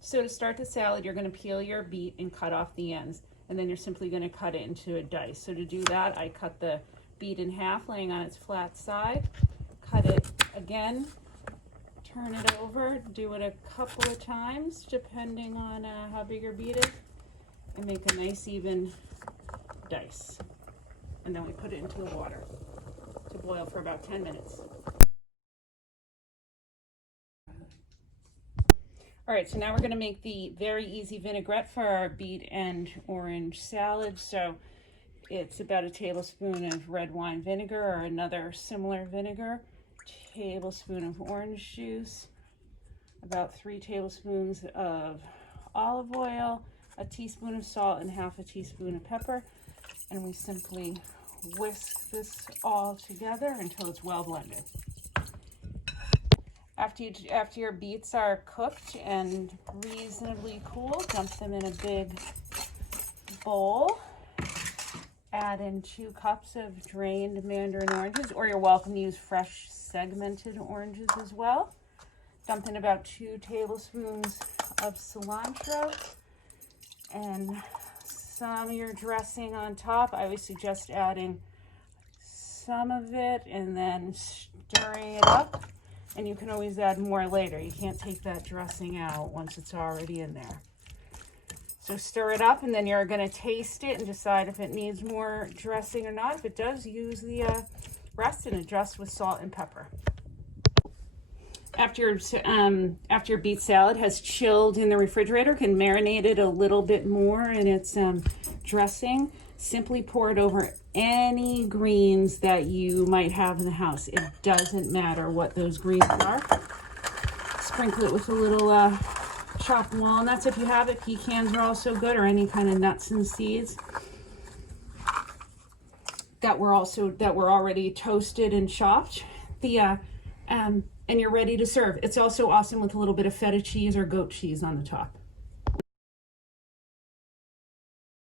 So to start the salad, you're going to peel your beet and cut off the ends, and then you're simply going to cut it into a dice. So to do that, I cut the beet in half, laying on its flat side, cut it again, turn it over, do it a couple of times depending on how big your beet is, and make a nice even dice. And then we put it into the water to boil for about 10 minutes. All right, so now we're going to make the very easy vinaigrette for our beet and orange salad. So it's about a tablespoon of red wine vinegar or another similar vinegar, tablespoon of orange juice, about 3 tablespoons of olive oil, a teaspoon of salt, and half a teaspoon of pepper. And we simply whisk this all together until it's well blended. After your beets are cooked and reasonably cool, dump them in a big bowl. Add in 2 cups of drained mandarin oranges, or you're welcome to use fresh segmented oranges as well. Dump in about 2 tablespoons of cilantro and some of your dressing on top. I always suggest adding some of it and then stirring it up. And you can always add more later. You can't take that dressing out once it's already in there. So stir it up, and then you're going to taste it and decide if it needs more dressing or not. If it does, use the rest and adjust with salt and pepper. After your beet salad has chilled in the refrigerator, can marinate it a little bit more in its dressing. Simply pour it over any greens that you might have in the house. It doesn't matter what those greens are. Sprinkle it with a little chopped walnuts if you have it. Pecans are also good, or any kind of nuts and seeds that were already toasted and chopped. And you're ready to serve. It's also awesome with a little bit of feta cheese or goat cheese on the top.